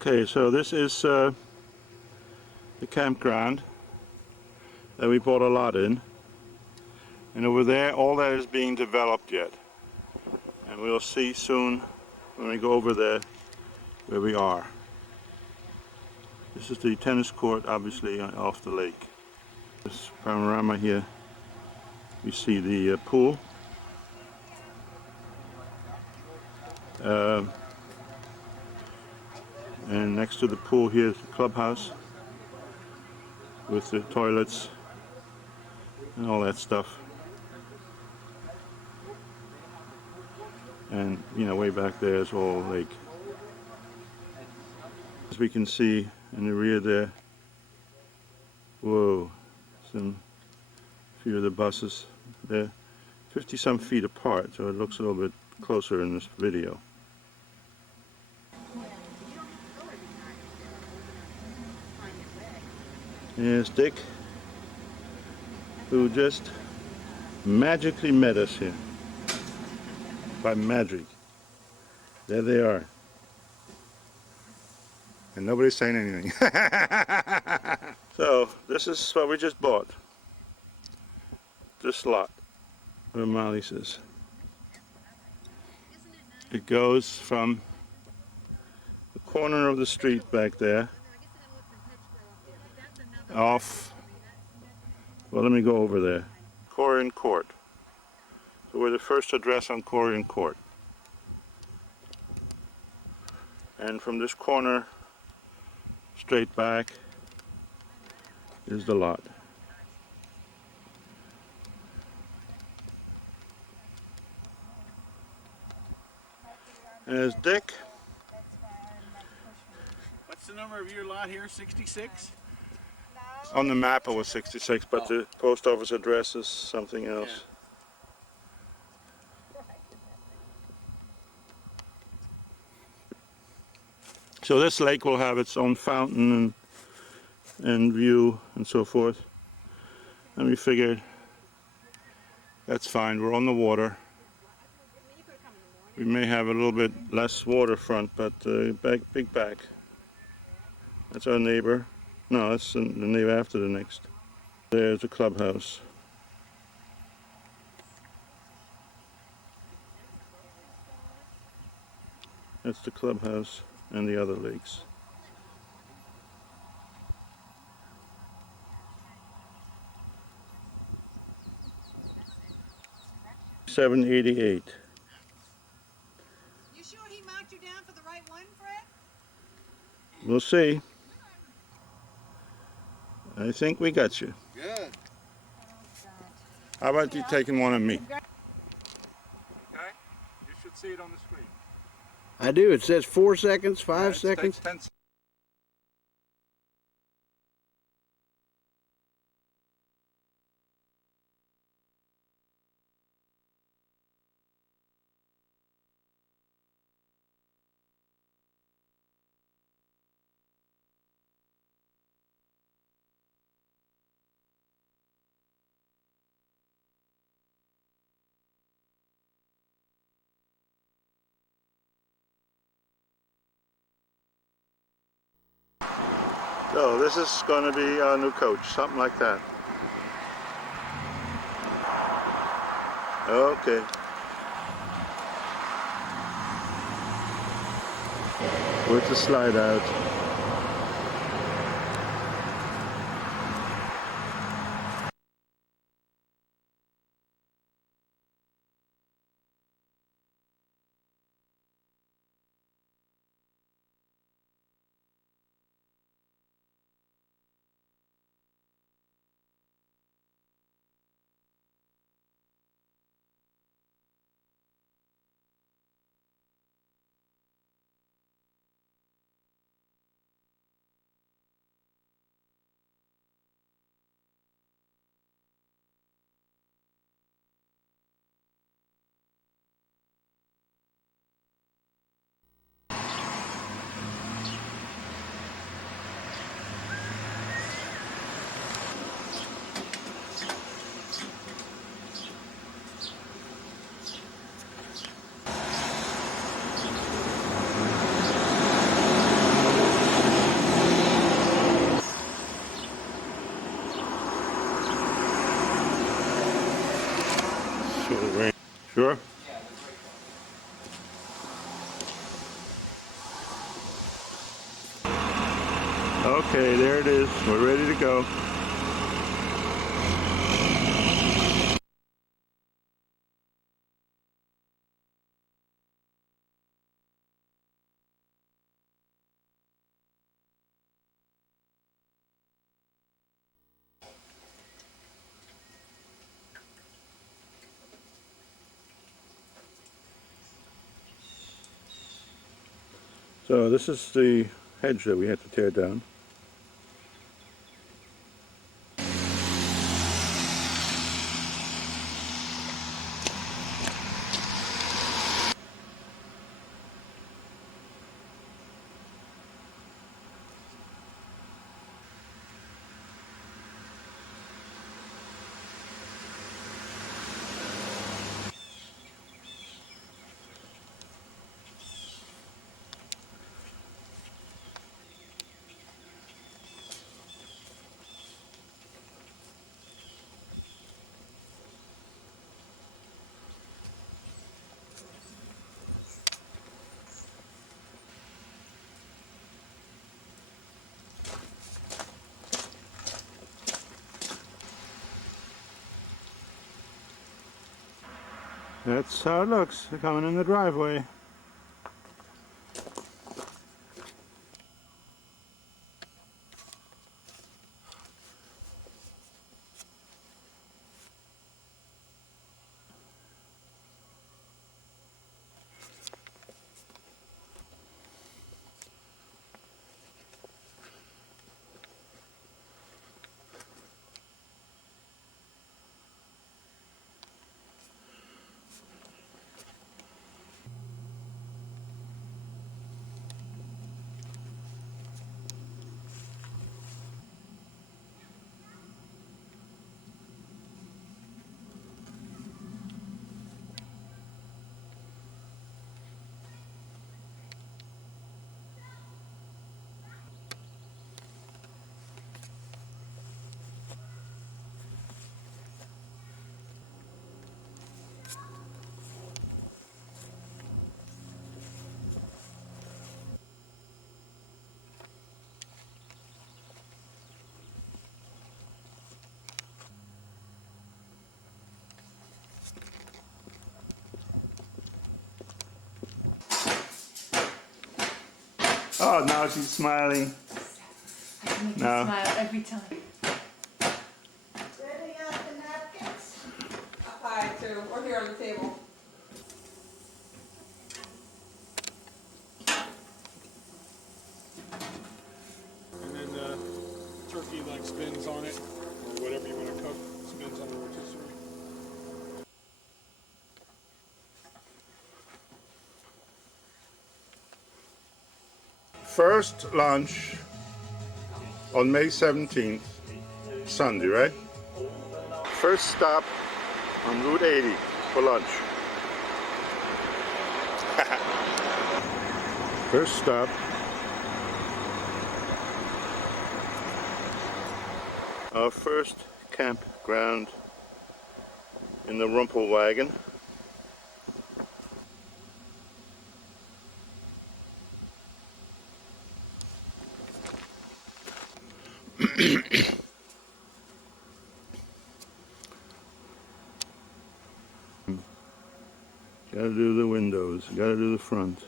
Okay, so this is the campground that we bought a lot in, and over there all that is being developed yet, and we'll see soon when we go over there where we are. This is the tennis court, obviously off the lake. This panorama here, you see the pool. And next to the pool here is the clubhouse with the toilets and all that stuff. And you know, way back there is all lake. As we can see in the rear there, whoa, a few of the buses. They're 50-some feet apart, so it looks a little bit closer in this video. Here's Dick, who just magically met us here. By magic. There they are. And nobody's saying anything. So, this is what we just bought. This lot, where Molly says. It goes from the corner of the street back there off, well, let me go over there. Corian Court. So we're the first address on Corian Court. And from this corner straight back is the lot. There's Dick. What's the number of your lot here? 66? On the map it was 66, but the post office address is something else. Yeah. So this lake will have its own fountain and view and so forth. And we figured that's fine, we're on the water. We may have a little bit less waterfront, but big back. That's our neighbor. No, that's the neighbor after the next. There's the clubhouse. That's the clubhouse and the other lakes. $788. You sure he marked you down for the right one, Fred? We'll see. I think we got you. Good. How about you taking one of me? Okay. You should see it on the screen. I do. It says 4 seconds, 5 It seconds. takes 10 seconds. So this is going to be our new coach, something like that. Okay. With the slide out. Sure? Okay, there it is. We're ready to go. So this is the hedge that we had to tear down. That's how it looks. They're coming in the driveway. Oh, now she's smiling. I can make you No. smile every time. Ready up the napkins? Up high too, or here on the table. And then the turkey like spins on it, or whatever you want to cook, spins on the rotisserie. First lunch on May 17th, Sunday, right? First stop on Route 80 for lunch. First stop our first campground in the Rump wagon. Gotta do the windows, gotta do the front.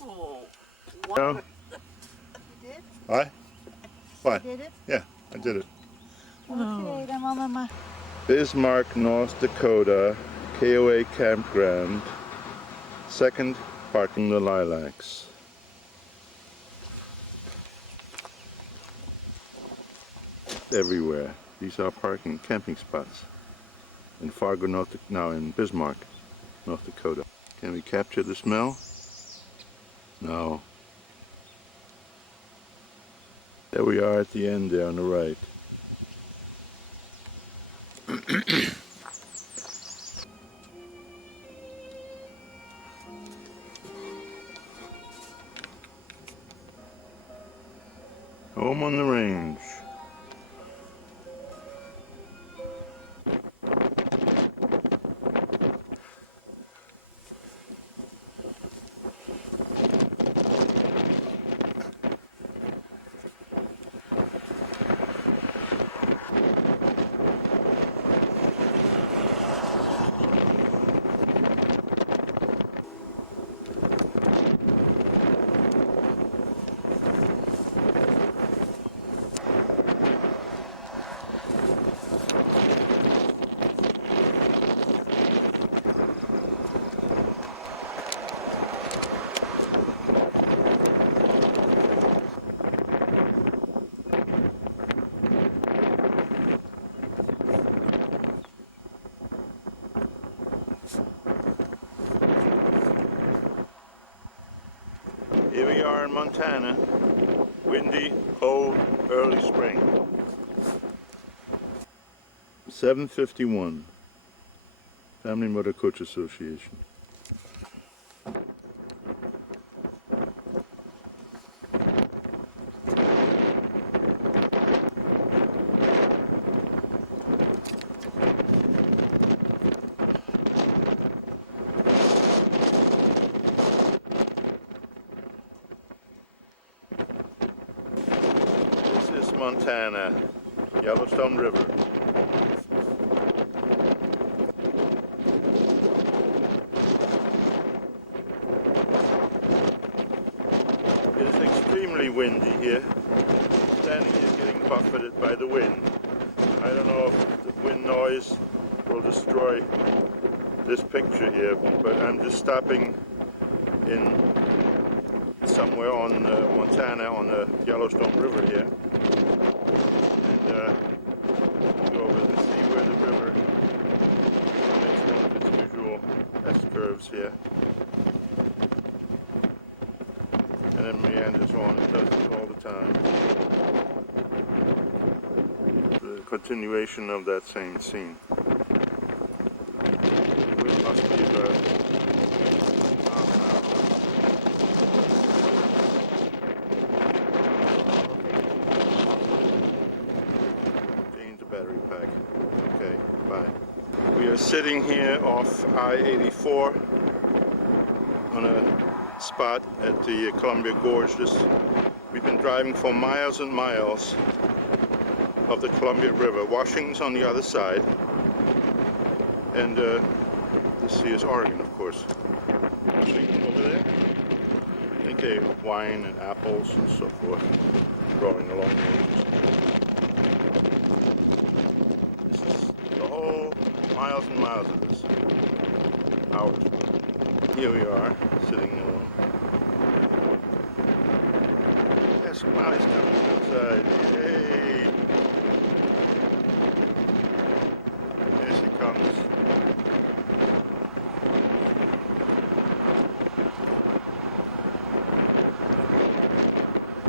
Oh, No? You did? What? What? You did it? Yeah, I did it. Okay, then Mama. Bismarck, North Dakota, KOA campground. Second, parking the Lilacs. Everywhere. These are parking camping spots in Fargo, now in Bismarck, North Dakota. Can we capture the smell? No. There we are at the end there on the right. Home on the range. Here we are in Montana, windy, cold, early spring. 7:51, Family Motor Coach Association. This is Montana, Yellowstone River. It is extremely windy here. Standing here getting buffeted by the wind. I don't know if the wind noise will destroy this picture here, but I'm just stopping in somewhere on Montana on the Yellowstone River here. And go over and see where the river makes one of its usual S curves here. And then meanders on. It does it all the time. The continuation of that same scene. The wind must be about half an hour. Change the battery pack. Okay, bye. We are sitting here off I-84 on a spot at the Columbia Gorge. We've been driving for miles and miles of the Columbia River. Washington's on the other side, and this here is Oregon, of course. Over there, I think they have wine and apples and so forth growing along the edges. This is the whole miles and miles of this. Hours. Here we are, sitting alone. Yes, Molly's coming outside. Yay! Here she comes.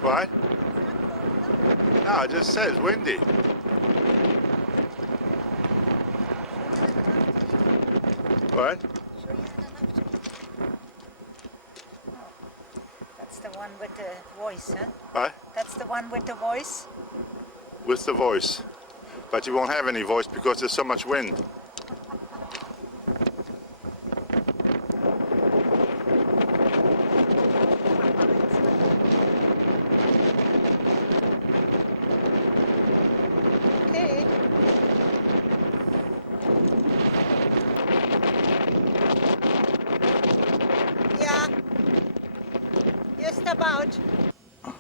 What? No, it just says windy. What? Show you another. Oh, that's the one with the voice, huh? What? That's the one with the voice. With the voice. But you won't have any voice because there's so much wind. Okay. Yeah. Just about. I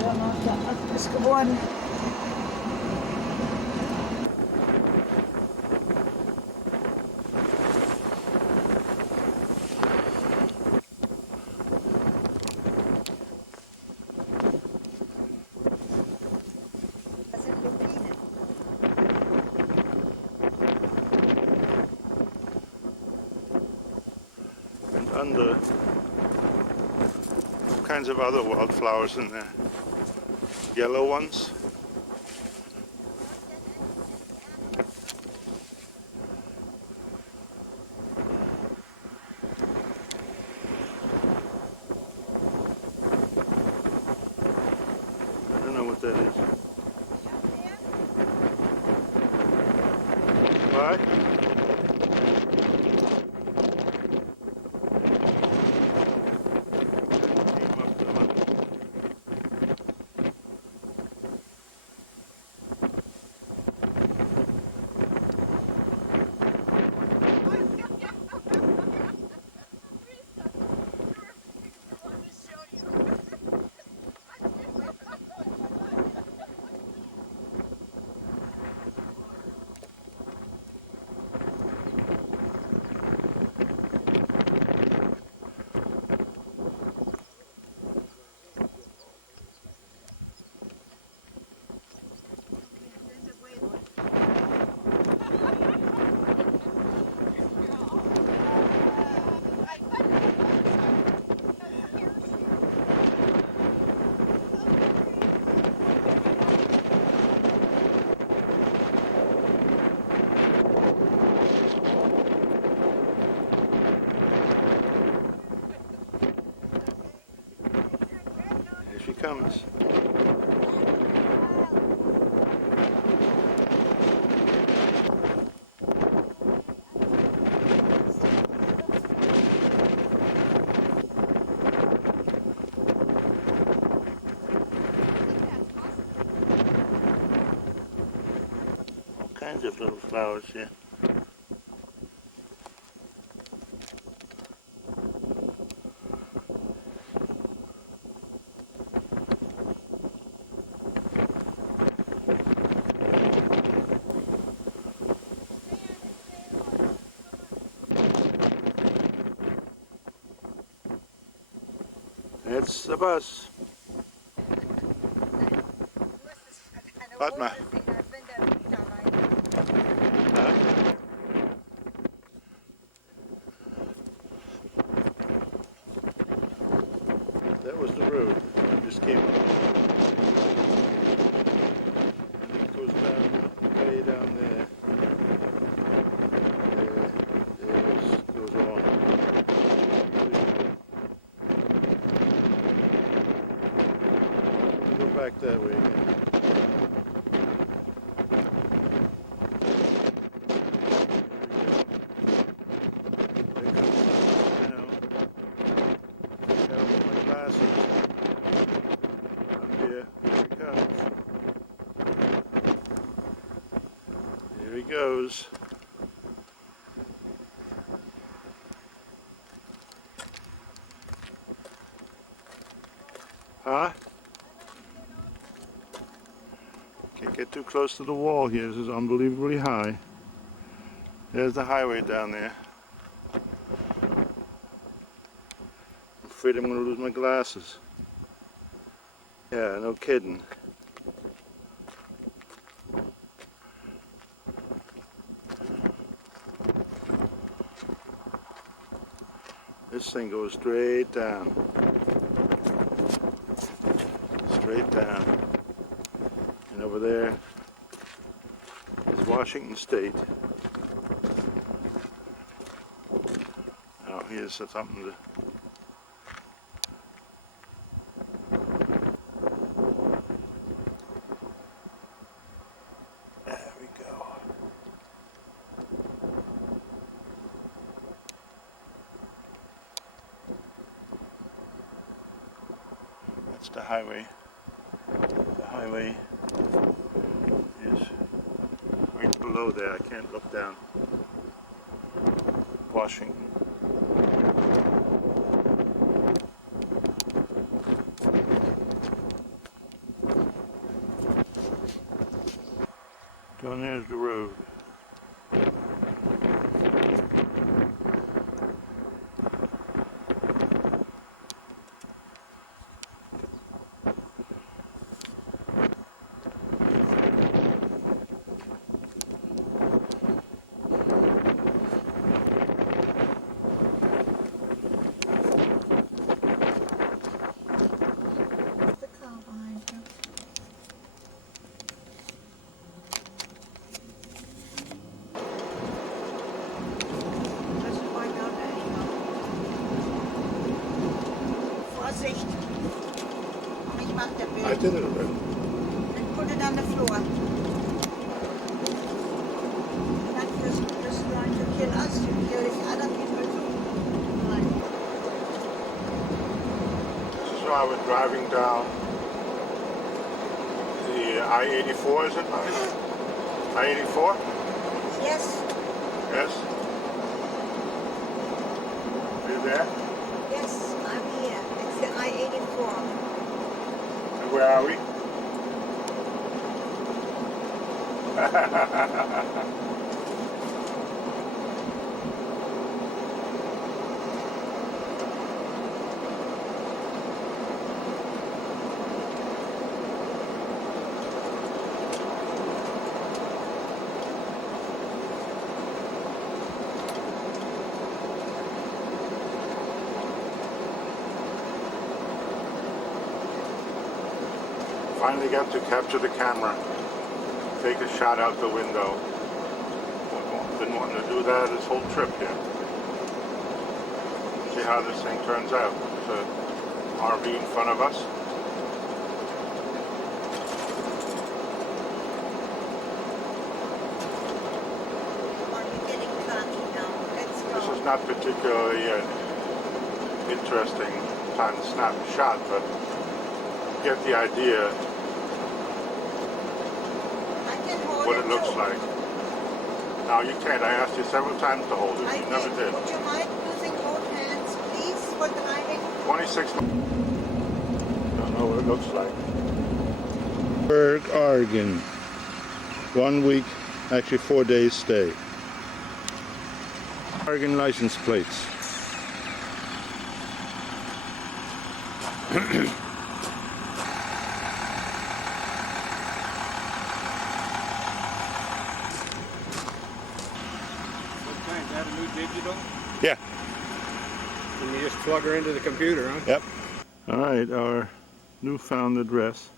don't know if that is geworden. Das sind Lupinen. And under all kinds of other wildflowers in there. Yellow ones. I don't know what that is. What? Came up the mountain. Here she comes. All kinds of little flowers here. That's the bus. Warte mal. Huh? That was the road. We just came up. And it goes down, way down there. There it goes on. We'll go back that way again. Here he goes. Huh? Can't get too close to the wall here. This is unbelievably high. There's the highway down there. I'm afraid I'm going to lose my glasses. Yeah, no kidding. This thing goes straight down. straight down. And over there is Washington State. Now here's something to there we go. That's the highway. The highway is right below there. I can't look down. Washington. Down there's the road. The car behind you. Das war ja Vorsicht! Ich mach der I Bild. did it already. And put it on the floor. That was just going to kill us, you kill other people too. Like, This is why we're driving down the I-84, is it? I-84? yes, Yes? Are you there? yes, I'm here. It's the I-84. And where are we? Finally got to capture the camera, take a shot out the window. Been wanting to do that this whole trip here. See how this thing turns out. There's an RV in front of us. Are you getting cocky now? Let's This go. is not particularly interesting time to snap a shot, but you get the idea I can hold what it it looks too. like. Now you can't. I asked you several times to hold it. I You never did. Would you mind using both hands, please, for driving? 26. Don't know what it looks like. Berg, Oregon. 1 week, actually 4 days stay. Oregon license plates. Is that a new digital? Yeah. And you just plug her into the computer, huh? Yep. All right, our newfound address.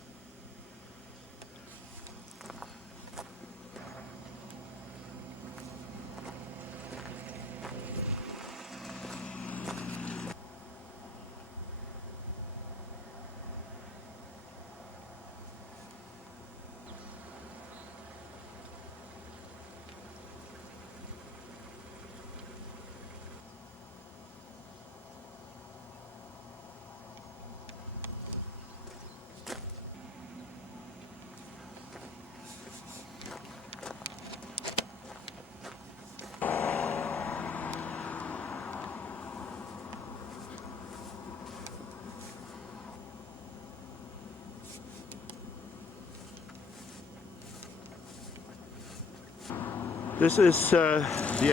This is the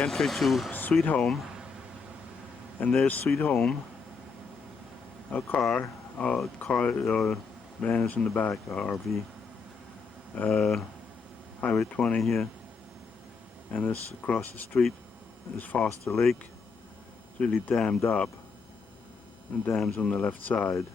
entry to Sweet Home, and there's Sweet Home. Our car van is in the back, our RV. Highway 20 here, and this across the street is Foster Lake. It's really dammed up. The dam's on the left side.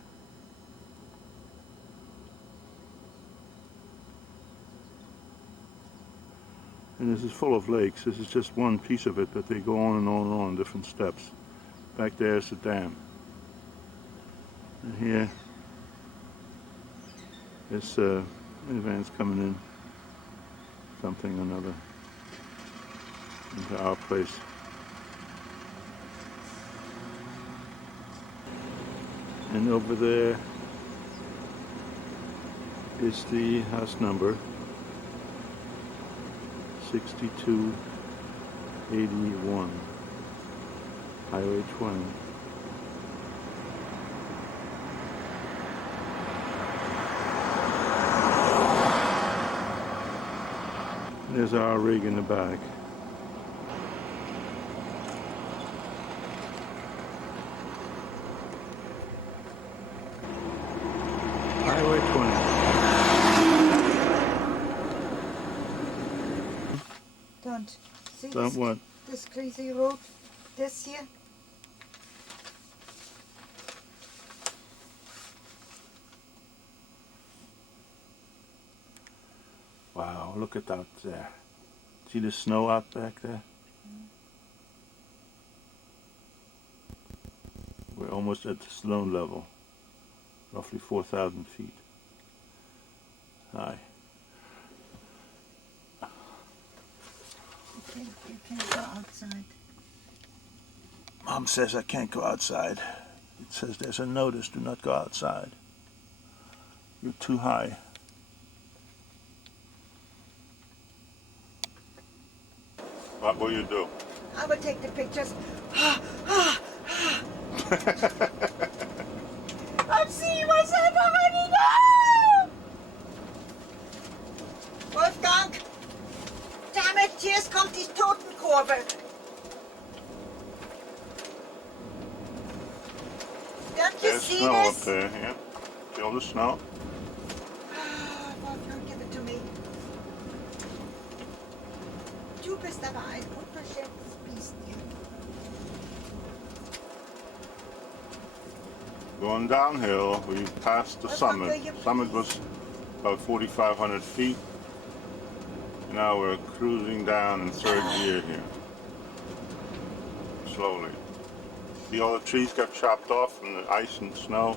And this is full of lakes. This is just one piece of it, but they go on and on and on different steps. Back there is the dam. And here is vans coming in, something or another, into our place. And over there is the house number 6281, Highway 20. There's our rig in the back. Highway 20. Don't see Don't this, what? this crazy road, this here. Wow, look at that there. See the snow out back there? We're almost at the snow level, roughly 4,000 feet high. You can go outside. Mom says I can't go outside. It says there's a notice, do not go outside. You're too high. What will you do? I will take the pictures. I'm seeing myself already now! Wolfgang! Damn it, jetzt kommt die Totenkurve. Don't you There's see snow up this? there, yeah. Feel the snow? Wolfgang, give it to me. Du bist aber ein unverschämtes Biest hier. Going downhill, we passed the What's summit. up, will you Summit please? was about 4,500 feet. Now we're cruising down in third gear here. Slowly. See, all the trees got chopped off from the ice and snow.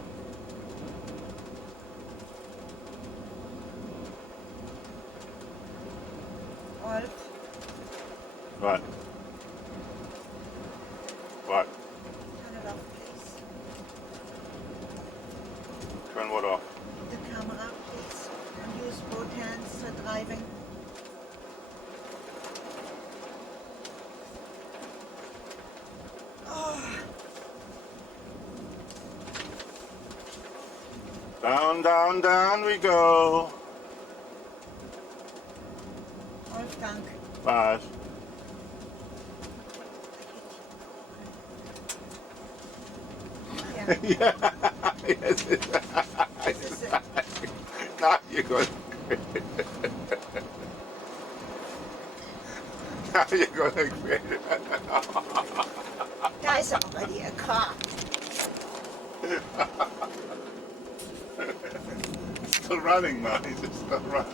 Wolf, What? What? turn it off, please. Turn what off? The camera, please. And use both hands for driving. Down, down, down we go. Wolfgang. Bye. Yeah, Yeah. Yes. this is it. Now you're going. Now you're going to create it. Da ist already a car. It's still running, man. It's still running.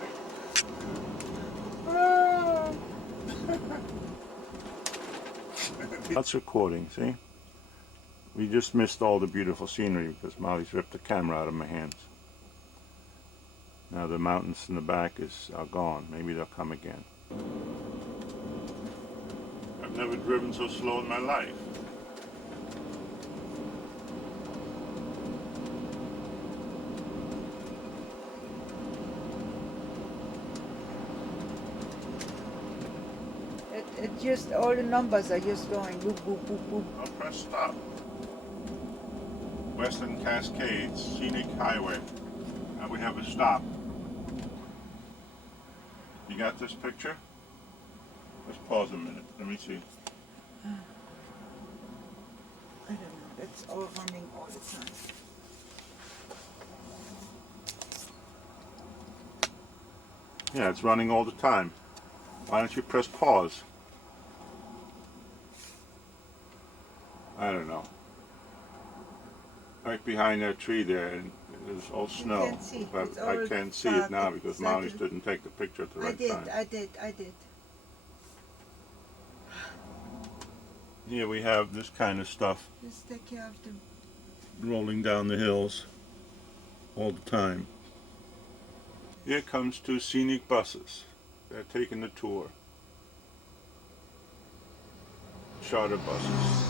That's recording, see? We just missed all the beautiful scenery because Molly's ripped the camera out of my hands. Now the mountains in the back are gone. Maybe they'll come again. I've never driven so slow in my life. It just, all the numbers are just going boop, boop, boop, boop. I'll press stop. Western Cascades, Scenic Highway. Now we have a stop. You got this picture? Let's pause a minute. Let me see. I don't know, it's all running all the time. Yeah, it's running all the time. Why don't you press pause? I don't know. Right behind that tree there, and there's all snow. can't see. But It's I all can't see it dark. now because Exactly. Molly didn't take the picture at the I right did, time. I did. Here we have this kind of stuff Just take care of them. rolling down the hills all the time. Here comes two scenic buses. They're taking the tour. Charter buses.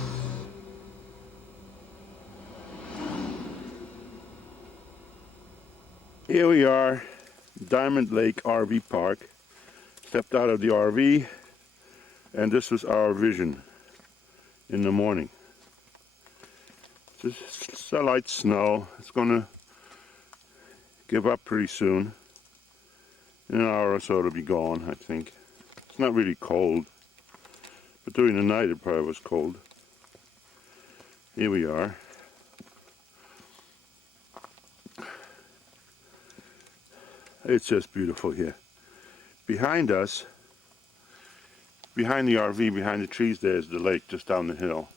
Here we are, Diamond Lake RV Park. Stepped out of the RV, and this was our vision in the morning. Just a light snow. It's gonna give up pretty soon. In an hour or so it'll be gone, I think. It's not really cold, but during the night it probably was cold. Here we are. It's just beautiful here. Behind us, behind the RV, behind the trees, there's the lake just down the hill.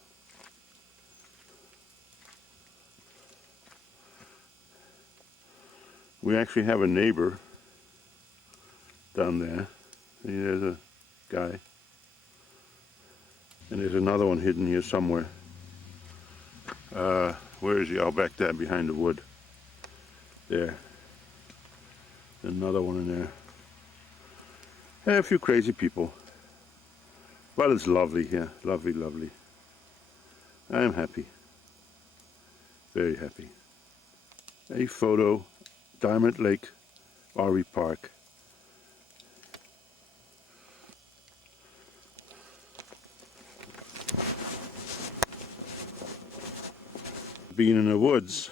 We actually have a neighbor down there. See, there's a guy. And there's another one hidden here somewhere. Where is he? Oh, back there behind the wood. There. Another one in there. And a few crazy people. But it's lovely here. Lovely, lovely. I am happy. Very happy. A photo. Diamond Lake RV Park. Being in the woods.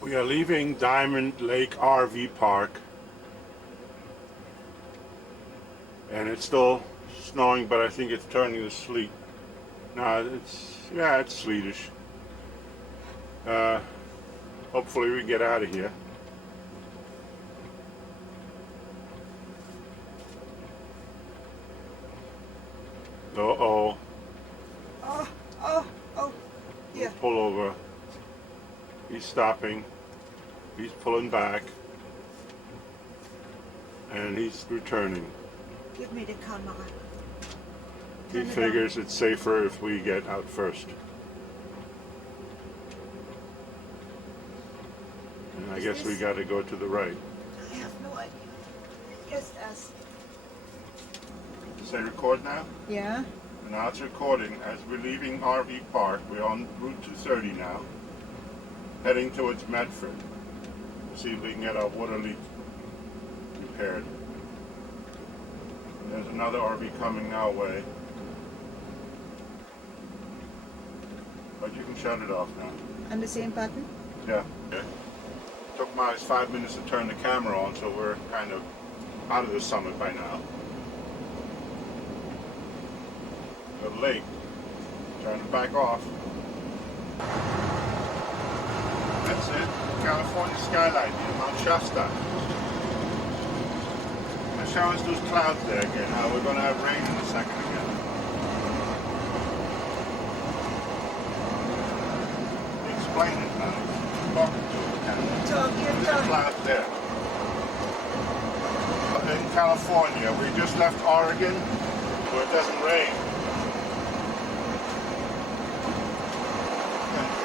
We are leaving Diamond Lake RV Park, and it's still snowing, but I think it's turning to sleet. No, it's sleetish. Hopefully we get out of here. Uh-oh. Oh, yeah. Pull over. He's stopping. He's pulling back. And he's returning. Give me the camera. He Turn it figures it's safer if we get out first. And I guess we got to go to the right. I have no idea. Just ask. Say record now? Yeah. Now it's recording. As we're leaving RV Park, we're on Route 230 now, heading towards Medford. To see if we can get our water leak repaired. There's another RV coming our way. But you can shut it off now. And the same button? Yeah. Took Miles 5 minutes to turn the camera on, so we're kind of out of the summit by now. The lake. Turn it back off. That's it. California skyline near Mount Shasta. Now show us those clouds there again. Now we're going to have rain in a second again. Explain it now. Talking to the camera. There's a cloud there. In California, we just left Oregon where it doesn't rain.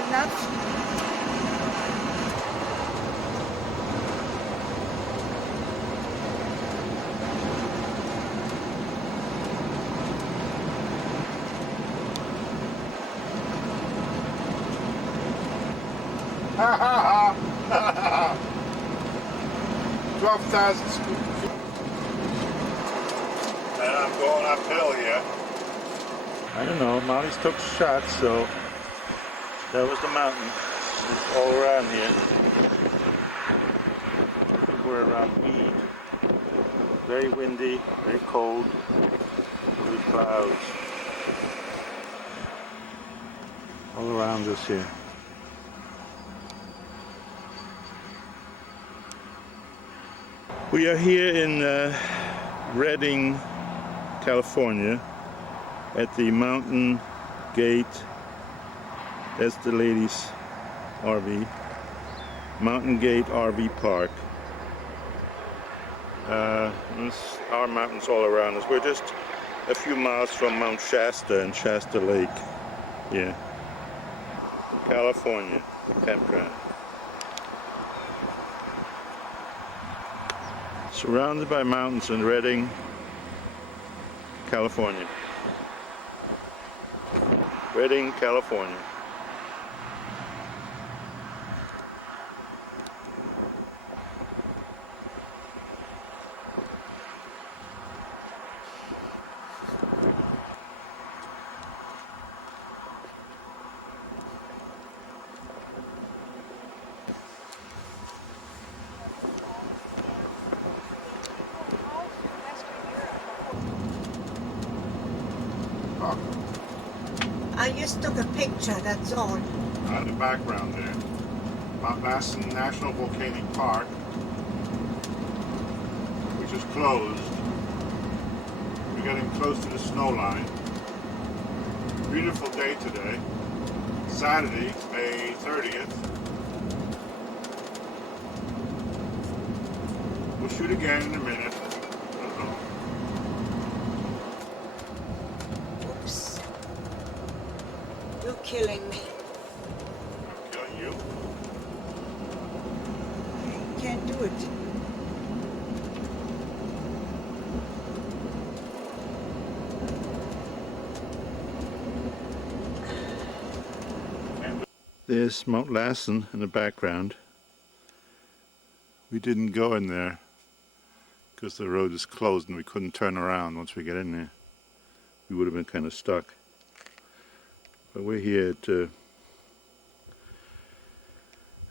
Enough. Ha ha ha! 12,000 square feet. And I'm going uphill here. I don't know, Molly's took shots, so that was the mountain. It's all around here. We're around me. Very windy, very cold, with clouds all around us here. We are here in Redding, California, at the mountain gate. That's the ladies' RV. Mountain Gate RV Park. There's our mountains all around us. We're just a few miles from Mount Shasta and Shasta Lake. Yeah. California campground. Surrounded by mountains in Redding, California. Redding, California. I just took a picture, that's all. The background there. Mount Lassen National Volcanic Park, which is closed. We're getting close to the snow line. Beautiful day today. Saturday, May 30th. We'll shoot again in a minute. Oops. You're killing me. Killing you? Can't do it. There's Mount Lassen in the background. We didn't go in there because the road is closed and we couldn't turn around once we get in there. We would have been kind of stuck. But we're here at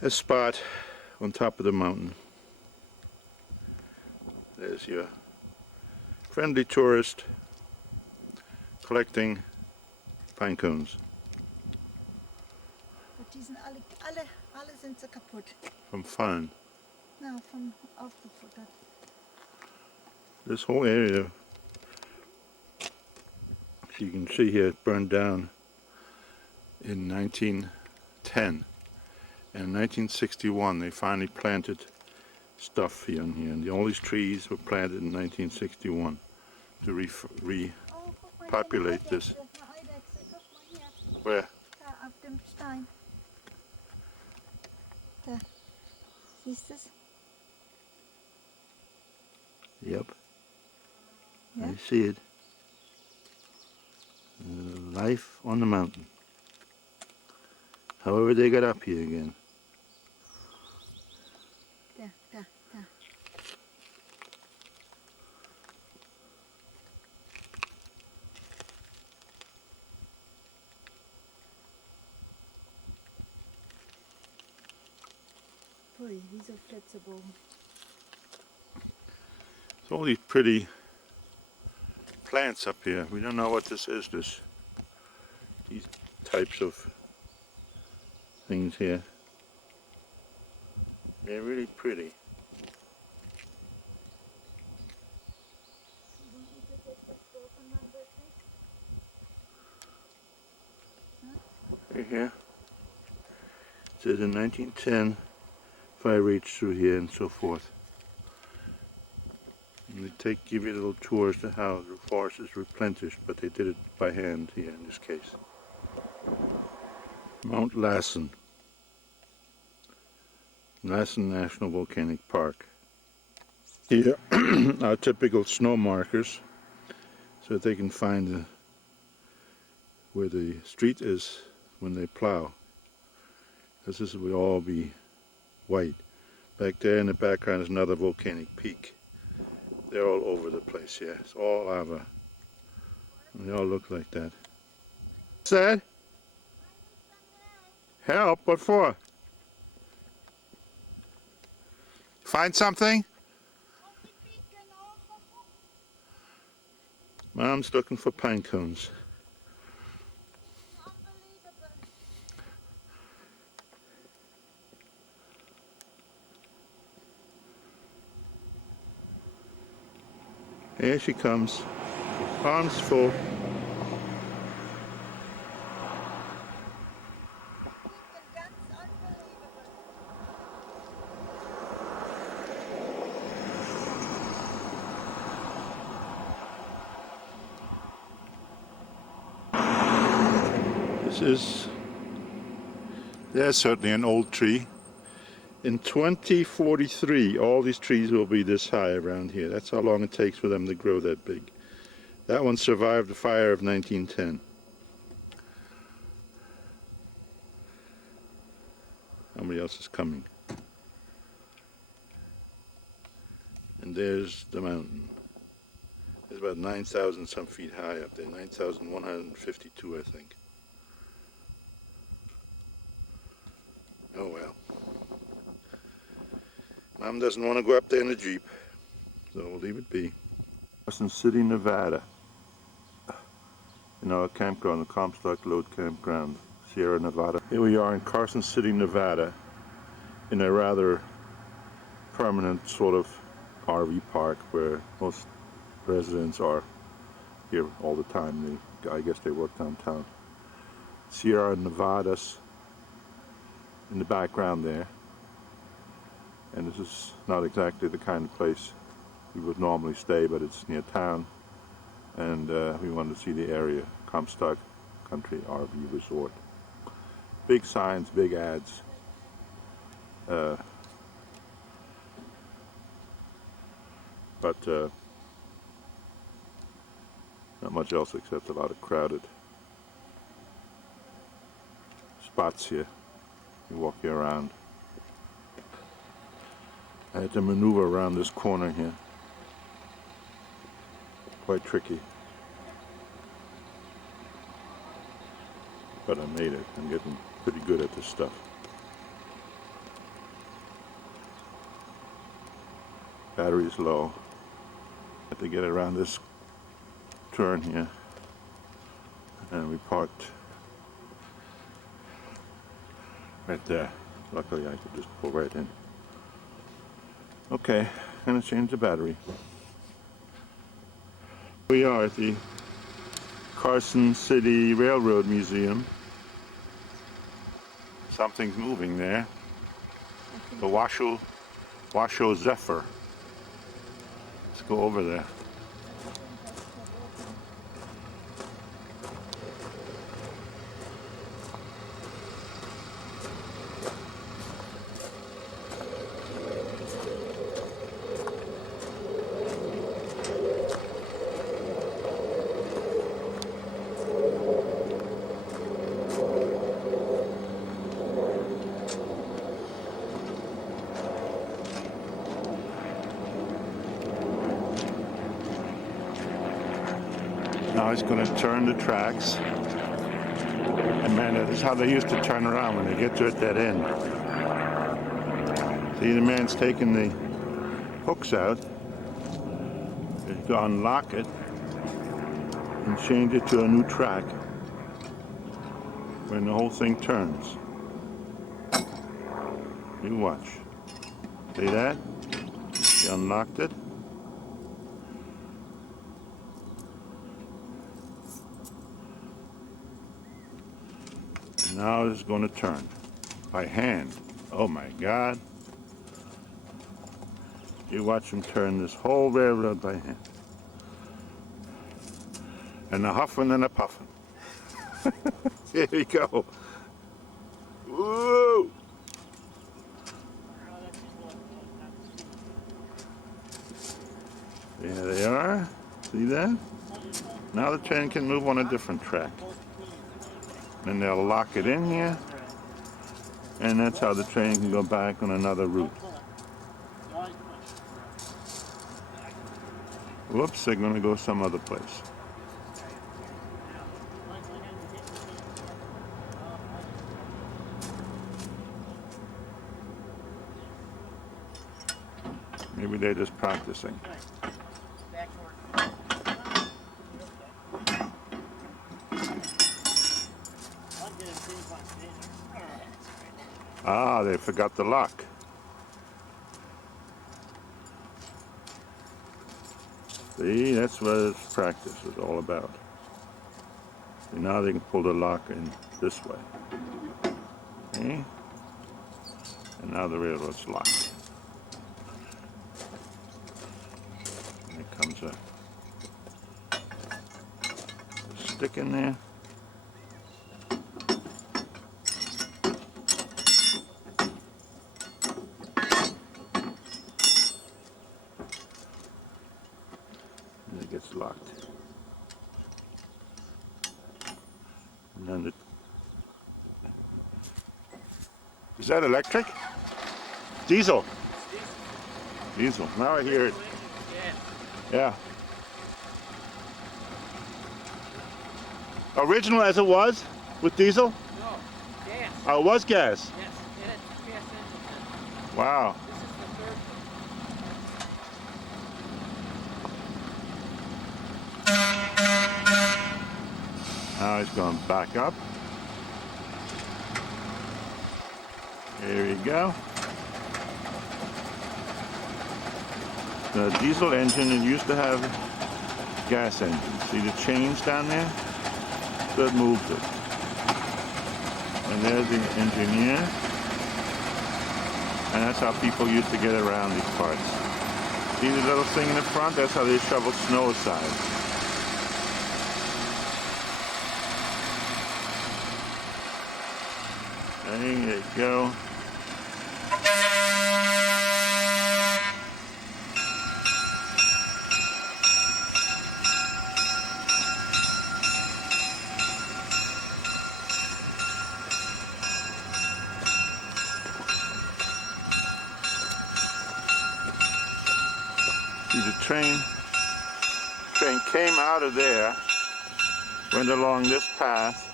a spot on top of the mountain. There's your friendly tourist collecting pine cones. Aber die sind alle sind so kaputt. From fun. Na, vom aufgefuttert. This whole area, as you can see here, it burned down in 1910. And in 1961 they finally planted stuff here and here. And all these trees were planted in 1961 to repopulate this. Where? Da auf dem Stein. Da. Siehst du es? Yep. Yeah. I see it. Life on the mountain. However they got up here again. Da. Ui, wie so Flitzebogen. There's all these pretty plants up here. We don't know what this is, these types of things here. They're really pretty. Right here. It says in 1910 fire reached through here and so forth. And they give you little tours to how the forest is replenished, but they did it by hand here in this case. Mount Lassen. Lassen National Volcanic Park. Here are typical snow markers so that they can find where the street is when they plow. Because this would all be white. Back there in the background is another volcanic peak. They're all over the place here. It's all lava. And they all look like that. What's that? Help? What for? Find something? Mom's looking for pine cones. Here she comes. Arms full. There's certainly an old tree. In 2043, all these trees will be this high around here. That's how long it takes for them to grow that big. That one survived the fire of 1910. Somebody else is coming. And there's the mountain. It's about 9,000 some feet high up there. 9,152, I think. Oh well. Mom doesn't want to go up there in the Jeep, so we'll leave it be. Carson City, Nevada. In our campground, the Comstock Lode Campground, Sierra Nevada. Here we are in Carson City, Nevada, in a rather permanent sort of RV park where most residents are here all the time. I guess they work downtown. Sierra Nevadas in the background there. And this is not exactly the kind of place we would normally stay, but it's near town. And we wanted to see the area, Comstock Country RV Resort. Big signs, big ads. But not much else except a lot of crowded spots here. You walk here around. I had to maneuver around this corner here. Quite tricky. But I made it. I'm getting pretty good at this stuff. Battery's low. Had to get around this turn here. And we parked right there. Luckily I could just pull right in. Okay, gonna change the battery. We are at the Carson City Railroad Museum. Something's moving there. The Washoe Zephyr. Let's go over there. Now he's going to turn the tracks. And man, that's how they used to turn around when they get to a dead end. See, the man's taking the hooks out. He's going to unlock it and change it to a new track when the whole thing turns. You watch. See that? He unlocked it. Now it's going to turn by hand. Oh my God. You watch him turn this whole railroad by hand. And a huffing and a puffing. Here we go. Woo! There they are. See that? Now the train can move on a different track. Then they'll lock it in here, and that's how the train can go back on another route. Whoops, they're going to go some other place. Maybe they're just practicing. Ah, they forgot the lock. See, that's what this practice is all about. See, now they can pull the lock in this way. Okay? And now the railroad's locked. And there comes a stick in there. And then is that electric? Diesel. Diesel. Now I hear it. Yeah. Original as it was with diesel? No, gas. Oh, it was gas. Yes, it had gas engine. Wow. This is the third one. Now he's going back up. Here we go. The diesel engine, it used to have gas engine. See the chains down there? That moves it. And there's the engineer. And that's how people used to get around these parts. See the little thing in the front? That's how they shovel snow aside. There you go. See the train came out of there, went along this path,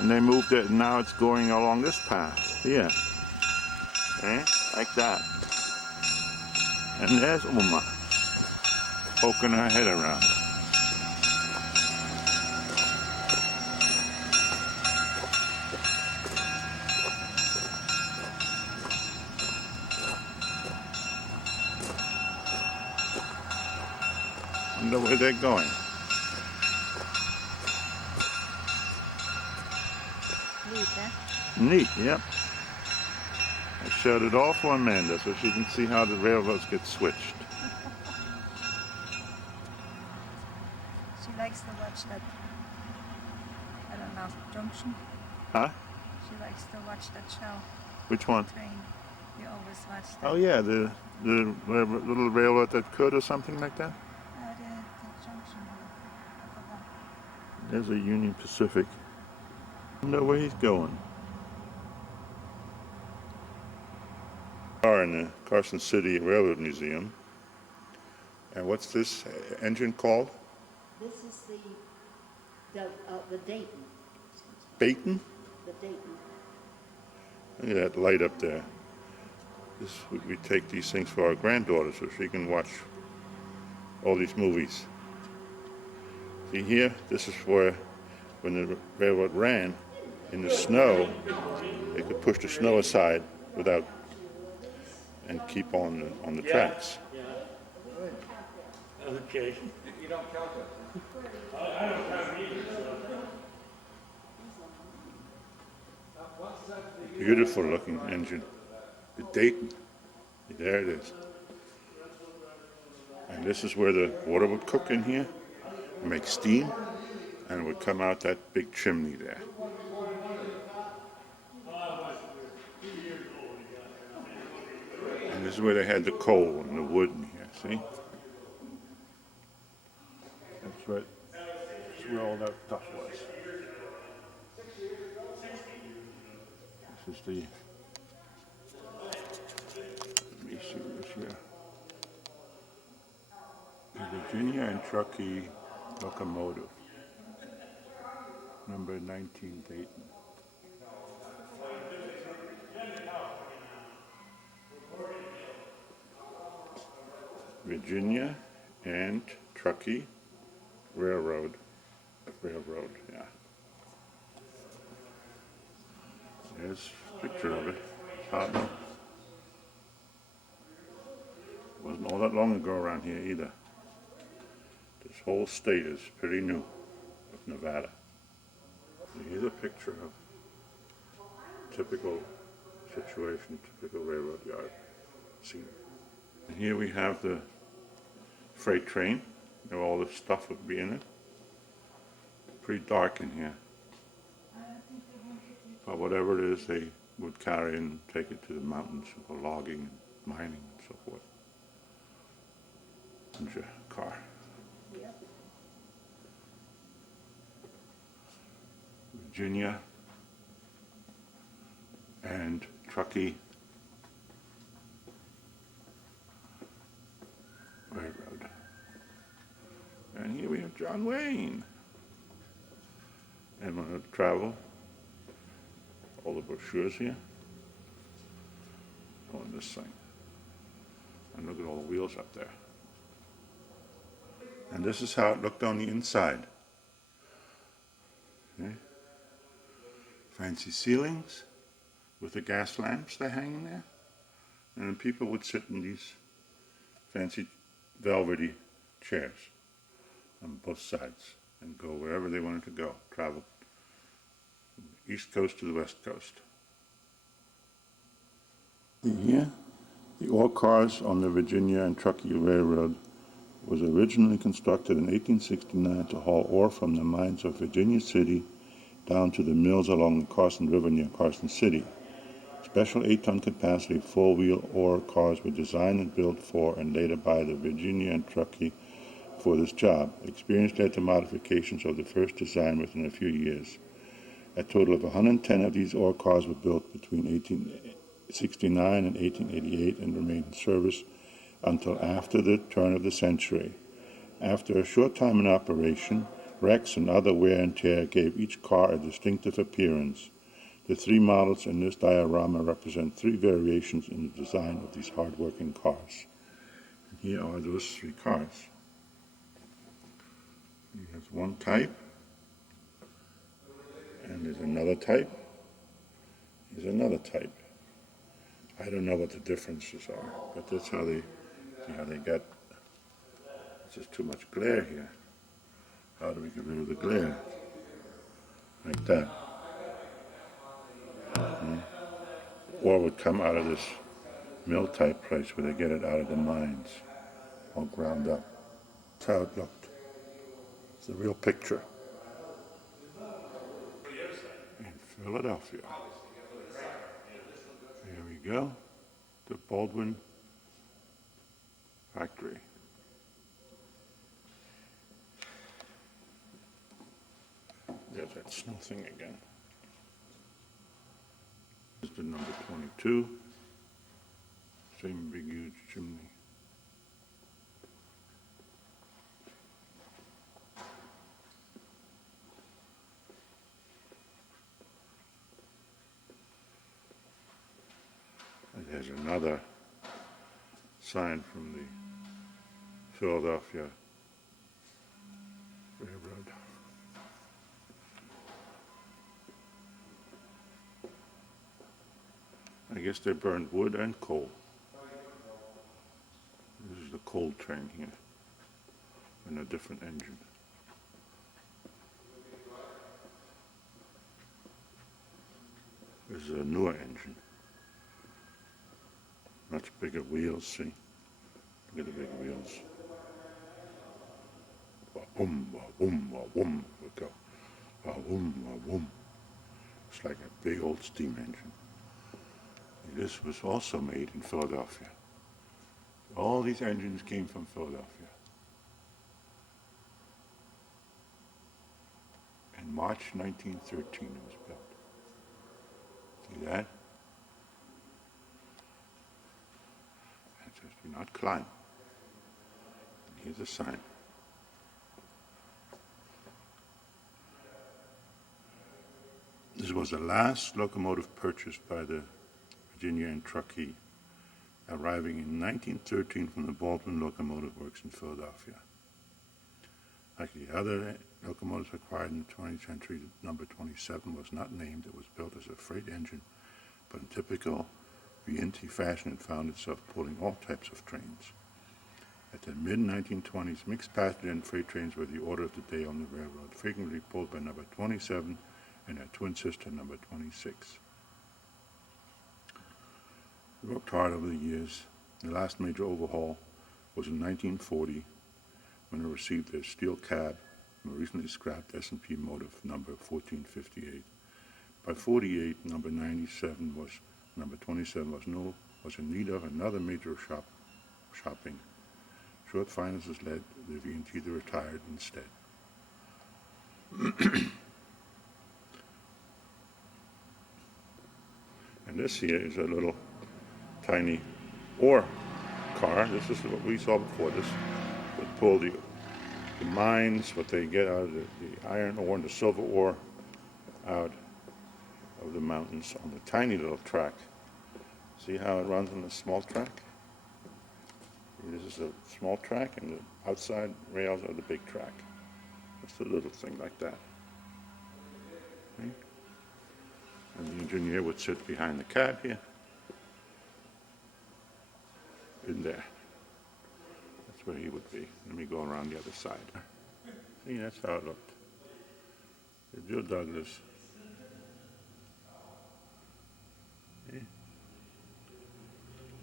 and they moved it, and now it's going along this path here. Okay, like that. And there's Uma poking her head around. Wonder where they're going. Neat, huh? Neat, yep. I showed it all for Amanda so she can see how the railroads get switched. She likes to watch that, I don't know, junction. Huh? She likes to watch that show, Which one? train. You always watch that. Oh yeah, the little railroad that could or something like that? The junction. I forgot. There's a Union Pacific. Wonder where he's going. We are in the Carson City Railroad Museum. And what's this engine called? This is the Dayton. Baton? The Dayton. Look at that light up there. We take these things for our granddaughter so she can watch all these movies. See here, this is where when the railroad ran in the snow, they could push the snow aside without and keep on the tracks. Okay. Beautiful looking engine. The Dayton. There it is. And this is where the water would cook in here, make steam, and it would come out that big chimney there. And this is where they had the coal and the wood in here, see? That's where all that stuff was. This is the, let me see this here. The Virginia and Truckee locomotive, number 19 Dayton. Virginia and Truckee Railroad, yeah. There's a picture of it. Hardly. Wasn't all that long ago around here either. This whole state is pretty new of Nevada. Here's a picture of typical situation, typical railroad yard scene. And here we have the freight train. You know, all the stuff would be in it. Pretty dark in here. But whatever it is, they would carry and take it to the mountains for logging and mining and so forth. And your car. Virginia and Truckee Railroad. And here we have John Wayne. And we're going to travel. All the brochures here. On this thing. And look at all the wheels up there. And this is how it looked on the inside. Okay. Fancy ceilings with the gas lamps that hang in there. And then people would sit in these fancy velvety chairs on both sides and go wherever they wanted to go, travel from the East Coast to the West Coast. Here, the ore cars on the Virginia and Truckee Railroad was originally constructed in 1869 to haul ore from the mines of Virginia City down to the mills along the Carson River near Carson City. Special 8-ton capacity four-wheel ore cars were designed and built for and later by the Virginia and Truckee for this job. Experience led to modifications of the first design within a few years. A total of 110 of these ore cars were built between 1869 and 1888 and remained in service until after the turn of the century. After a short time in operation, wrecks and other wear and tear gave each car a distinctive appearance. The three models in this diorama represent three variations in the design of these hard-working cars. And here are those three cars. Here's one type, and there's another type. Here's another type. I don't know what the differences are, but that's how they got. It's just too much glare here. How do we get rid of the glare? Like that. Or would come out of this mill type place where they get it out of the mines, all ground up. That's how it looked. It's a real picture. In Philadelphia. Here we go. The Baldwin factory. There's that snow thing again. This is the number 22. Same big huge chimney. And there's another sign from the Philadelphia Railroad. I guess they burned wood and coal. This is the coal train here, and a different engine. This is a newer engine. Much bigger wheels, see? Look at the big wheels. Wa-boom, wa-boom, wa-boom. We go. Wa-boom, wa-boom. It's like a big old steam engine. This was also made in Philadelphia. All these engines came from Philadelphia. In March 1913 it was built. See that? It says do not climb. And here's a sign. This was the last locomotive purchased by the Virginia and Truckee, arriving in 1913 from the Baldwin Locomotive Works in Philadelphia. Like the other locomotives acquired in the 20th century, number 27 was not named. It was built as a freight engine, but in typical VNT fashion, it found itself pulling all types of trains. At the mid-1920s, mixed passenger and freight trains were the order of the day on the railroad, frequently pulled by number 27 and her twin sister, number 26. We worked hard over the years. The last major overhaul was in 1940 when it received a steel cab from a recently scrapped S&P motive number 1458. By 48, number 97 was, number 27 was in need of another major shopping. Short finances led the VNT to retire instead. this here is a little tiny ore car. This is what we saw before. This would pull the mines, what they get out of the iron ore and the silver ore out of the mountains on the tiny little track. See how it runs on the small track? This is a small track, and the outside rails are the big track. Just a little thing like that. Okay? And the engineer would sit behind the cab here, in there. That's where he would be. Let me go around the other side. See, that's how it looked. The Joe Douglas. Okay.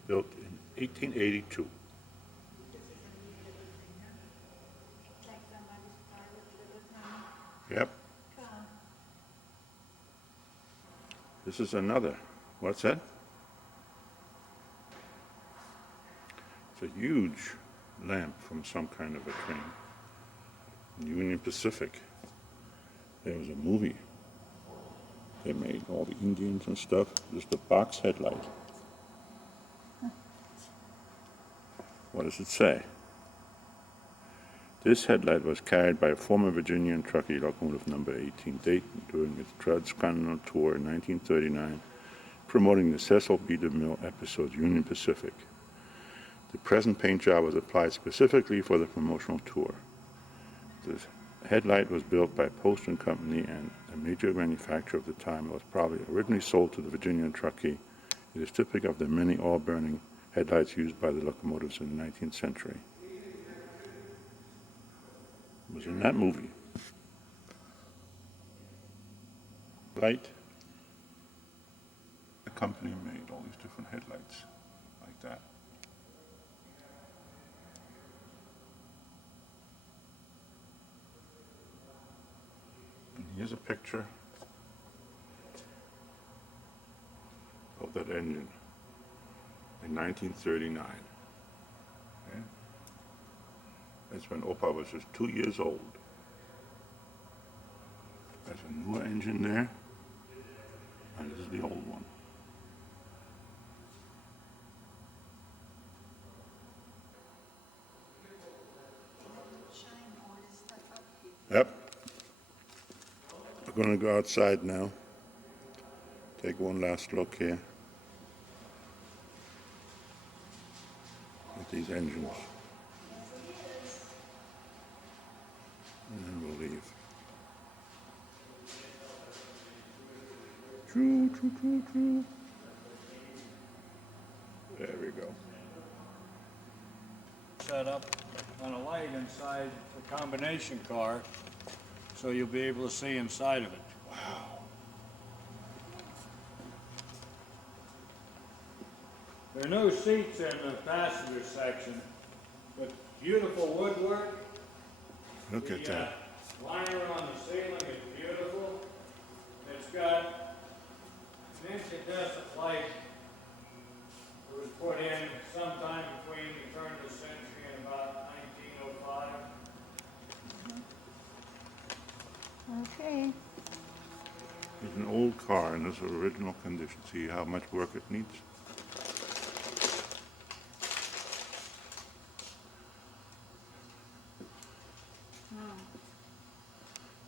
Built in 1882. Yep. This is another. What's that? It's a huge lamp from some kind of a train. In Union Pacific, there was a movie they made, all the Indians and stuff. Just a box headlight. What does it say? This headlight was carried by a former Virginian truckee locomotive number 18 Dayton during its transcontinental tour in 1939, promoting the Cecil B. DeMille episode Union Pacific. The present paint job was applied specifically for the promotional tour. The headlight was built by Post and Company, and a major manufacturer of the time. It was probably originally sold to the Virginian truckee. It is typical of the many oil-burning headlights used by the locomotives in the 19th century. It was in that movie. Light. The company made all these different headlights like that. And here's a picture of that engine in 1939. Okay? That's when Opa was just 2 years old. There's a newer engine there, and this is the old one. Yep. We're going to go outside now. Take one last look here at these engines. And then we'll leave. Choo, choo, choo, choo. There we go. Set up on a light inside the combination car, so you'll be able to see inside of it. Wow. There are no seats in the passenger section, but beautiful woodwork. Look at that. Liner on the ceiling is beautiful. It's got an incandescent light that was put in sometime between the turn of the century and about 1905. Okay. It's an old car in its original condition. See how much work it needs?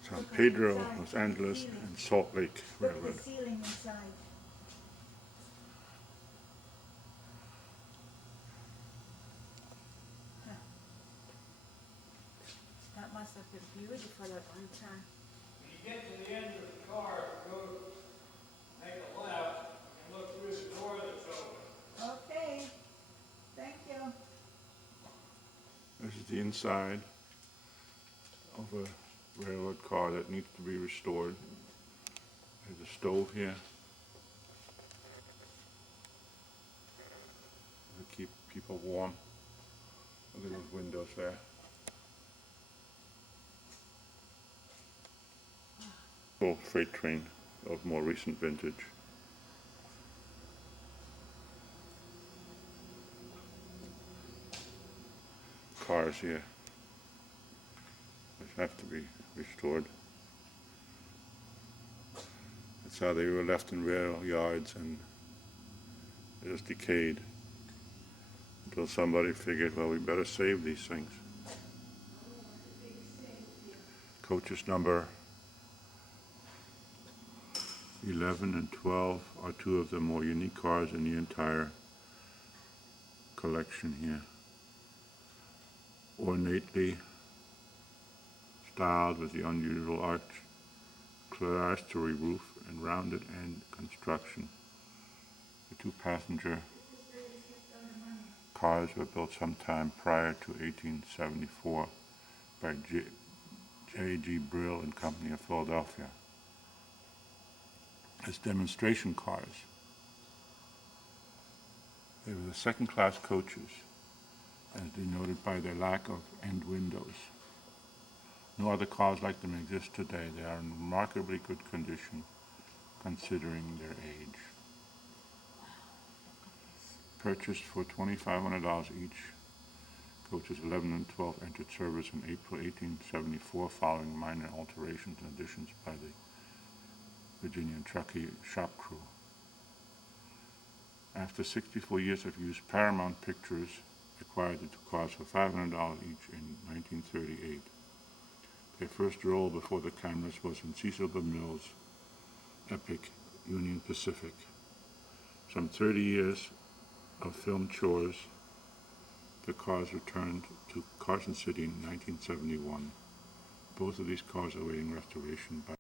San Pedro, Los Angeles, and Salt Lake Look at Railroad. the ceiling inside. Huh. That must have been beautiful at one time. When you get to the end of the car, go make a left and look through the door that's open. Okay. Thank you. This is the inside of a railroad car that needs to be restored. There's a stove here to keep people warm. Look at those windows there. Old freight train of more recent vintage. Cars here which have to be restored. That's how they were left in rail yards and It is decayed until somebody figured, well, we better save these things. Coaches number 11 and 12 are two of the more unique cars in the entire collection here. Ornately styled with the unusual arch clerestory roof and rounded end construction. The two passenger cars were built sometime prior to 1874 by J.G. Brill and Company of Philadelphia as demonstration cars. They were the second-class coaches, as denoted by their lack of end windows. No other cars like them exist today. They are in remarkably good condition considering their age. Purchased for $2,500 each, coaches 11 and 12 entered service in April 1874 following minor alterations and additions by the Virginia and Truckee shop crew. After 64 years of use, Paramount Pictures acquired the two cars for $500 each in 1938. Their first role before the cameras was in Cecil B. Mills' epic Union Pacific. Some 30 years of film chores, the cars returned to Carson City in 1971. Both of these cars are awaiting restoration by